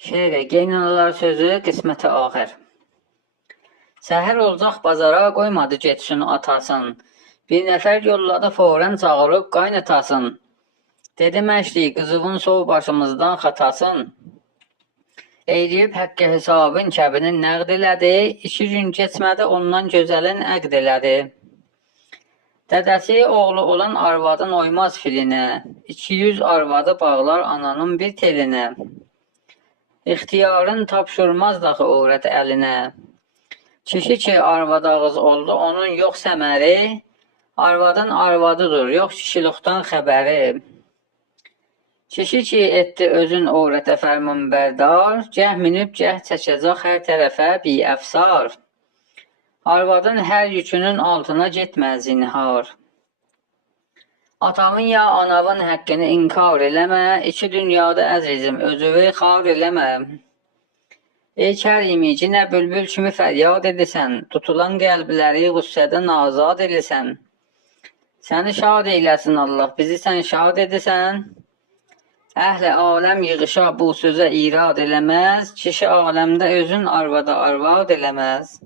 Şeirə Geynalılar sözü qismətə axır. Səhər olacaq bazara, qoymadı getsin atasın. Bir nəfər yolladı fərən çağırıb qaynatasın. Dedi məşdi qızığın sol başımızdan xatasın. Eyləyib həqqə hesabın kəbini nəqd elədi. 2 gün keçmədi ondan gözəlin əqd elədi. Dədəsi oğlu olan arvadın oymaz filinə. 200 arvadı bağlar ananın bir telinə. İxtiyarın tapşırmaz daxı övrət əlinə. Kişi ki arvad ağız oldu, onun yox səməri, arvadın arvadıdır, yox kişilikdən xəbəri. Kişi ki etdi özün övrətə fərmanbərdar, gəh minib gəh çəkəcək hər tərəfə bi-əfsar. Arvadın hər yükünün altına getməz zinhar. Atavın ya anavın həqqini inkar eləmə, iki dünyada əzizim özüvü xar eləmə. Ey Kərimi, cinə bülbül kimi fəryad edirsən, tutulan qəlbləri qüssədən azad edirsən. Səni şad eyləsin Allah, bizi sən şad edirsən. Əhli aləm yığışa bu sözə irad eləməz, kişi aləmdə özün arvada arvad eləməz.